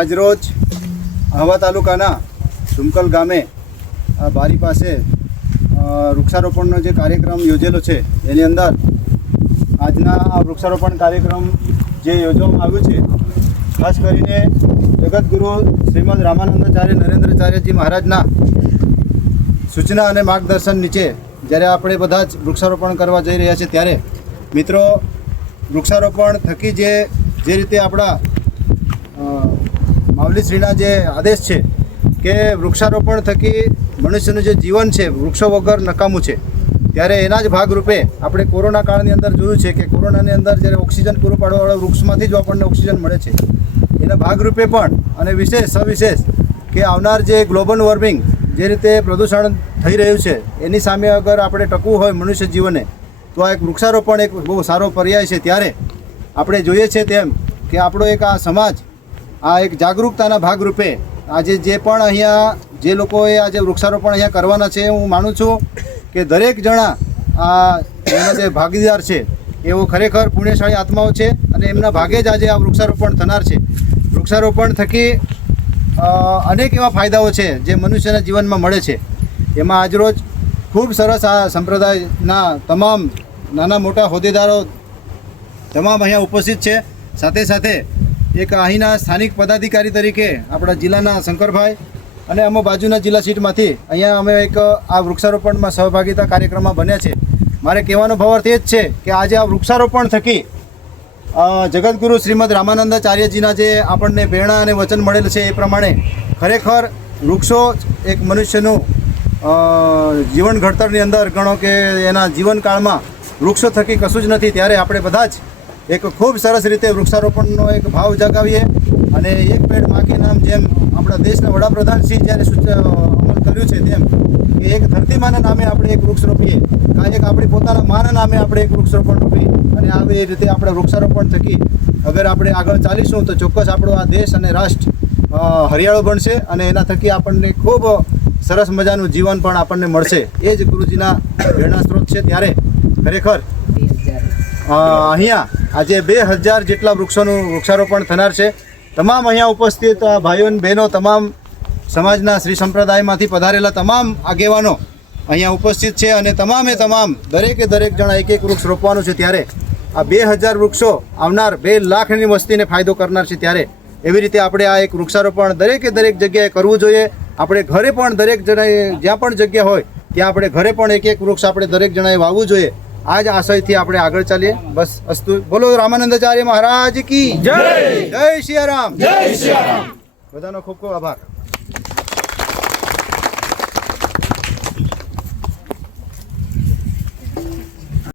આજરોજ આહવા તાલુકાના સુમકલ ગામે બારી પાસે વૃક્ષારોપણનો જે કાર્યક્રમ યોજેલો છે એની અંદર આજના આ વૃક્ષારોપણ કાર્યક્રમ જે યોજવામાં આવ્યું છે ખાસ કરીને જગતગુરુ શ્રીમદ રામાનંદાચાર્ય નરેન્દ્રાચાર્યજી મહારાજના સૂચના અને માર્ગદર્શન નીચે જ્યારે આપણે બધા જ વૃક્ષારોપણ કરવા જઈ રહ્યા છીએ ત્યારે મિત્રો વૃક્ષારોપણ થકી જે રીતે આપણા માવલીશ્રીના જે આદેશ છે કે વૃક્ષારોપણ થકી મનુષ્યનું જે જીવન છે વૃક્ષો વગર નકામું છે, ત્યારે એના જ ભાગરૂપે આપણે કોરોના કાળની અંદર જોયું છે કે કોરોનાની અંદર જ્યારે ઓક્સિજન પૂરું પાડવાવાળા વૃક્ષમાંથી જ આપણને ઓક્સિજન મળે છે. એના ભાગરૂપે પણ અને સવિશેષ કે આવનાર જે ગ્લોબલ વોર્મિંગ જે રીતે પ્રદૂષણ થઈ રહ્યું છે એની સામે અગર આપણે ટકવું હોય મનુષ્ય જીવને તો આ એક વૃક્ષારોપણ એક બહુ સારો પર્યાય છે. ત્યારે આપણે જોઈએ છે તેમ કે આપણો એક આ સમાજ આ એક જાગૃતતાના ભાગરૂપે આજે જે પણ અહીંયા જે લોકોએ આજે વૃક્ષારોપણ અહીંયા કરવાના છે, હું માનું છું કે દરેક જણા આ એના જે ભાગીદાર છે એવો ખરેખર પુણ્યશાળી આત્માઓ છે અને એમના ભાગે જ આજે આ વૃક્ષારોપણ થનાર છે. વૃક્ષારોપણ થકી અનેક એવા ફાયદાઓ છે જે મનુષ્યના જીવનમાં મળે છે. એમાં આજરોજ ખૂબ સરસ આ સંપ્રદાયના તમામ નાના મોટા હોદ્દેદારો તમામ અહીંયા ઉપસ્થિત છે. સાથે સાથે એક અહીંના સ્થાનિક પદાધિકારી તરીકે આપણા જિલ્લાના શંકરભાઈ અને અમે બાજુના જિલ્લા સીટમાંથી અહીંયા અમે એક આ વૃક્ષારોપણમાં સહભાગિતા કાર્યક્રમમાં બન્યા છે. મારે કહેવાનો ભાવાર્થ એ જ છે કે આજે આ વૃક્ષારોપણ થકી જગતગુરુ શ્રીમદ રામાનંદાચાર્યજીના જે આપણને પ્રેરણા અને વચન મળેલ છે એ પ્રમાણે ખરેખર વૃક્ષો એક મનુષ્યનું જીવન ઘડતરની અંદર ગણો કે એના જીવનકાળમાં વૃક્ષો થકી કશું જ નથી. ત્યારે આપણે બધા જ એક ખૂબ સરસ રીતે વૃક્ષારોપણનો એક ભાવ જગાવીએ અને એક પેડ માં કે નામ જેમ આપણા દેશના વડાપ્રધાન શ્રી જ્યારે અમલ કર્યું છે તેમ કે એક ધરતીમાના નામે આપણે એક વૃક્ષ રોપીએ, કાં એક આપણી પોતાના માના નામે આપણે એક વૃક્ષારોપણ રોપીએ અને આવી રીતે આપણે વૃક્ષારોપણ થકી અગર આપણે આગળ ચાલીશું તો ચોક્કસ આપણો આ દેશ અને રાષ્ટ્ર હરિયાળો બનશે અને એના થકી આપણને ખૂબ સરસ મજાનું જીવન પણ આપણને મળશે. એ જ ગુરુજીના પ્રેરણા સ્ત્રોત છે. ત્યારે ખરેખર અહીંયા આજે 2000 જેટલા વૃક્ષોનું વૃક્ષારોપણ થનાર છે. તમામ અહીંયા ઉપસ્થિત ભાઈઓ અને બહેનો, તમામ સમાજના શ્રી સંપ્રદાયમાંથી પધારેલા તમામ આગેવાનો અહીંયા ઉપસ્થિત છે અને તમામે તમામ દરેકે દરેક જણા એક વૃક્ષ રોપવાનું છે. ત્યારે આ 2000 વૃક્ષો આવનાર 2 લાખની વસ્તીને ફાયદો કરનાર છે. ત્યારે એવી રીતે આપણે આ એક વૃક્ષારોપણ દરેકે દરેક જગ્યાએ કરવું જોઈએ. આપણે ઘરે પણ દરેક જણાએ જ્યાં પણ જગ્યા હોય ત્યાં આપણે ઘરે પણ એક વૃક્ષ આપણે દરેક જણાએ વાવવું જોઈએ. આ જ આશયથી આપણે આગળ ચાલીએ. બસ અસ્તુ. બોલો રામાનંદાચાર્ય મહારાજ કી જય. જય સિયારામ. બધાનો ખૂબ ખૂબ આભાર.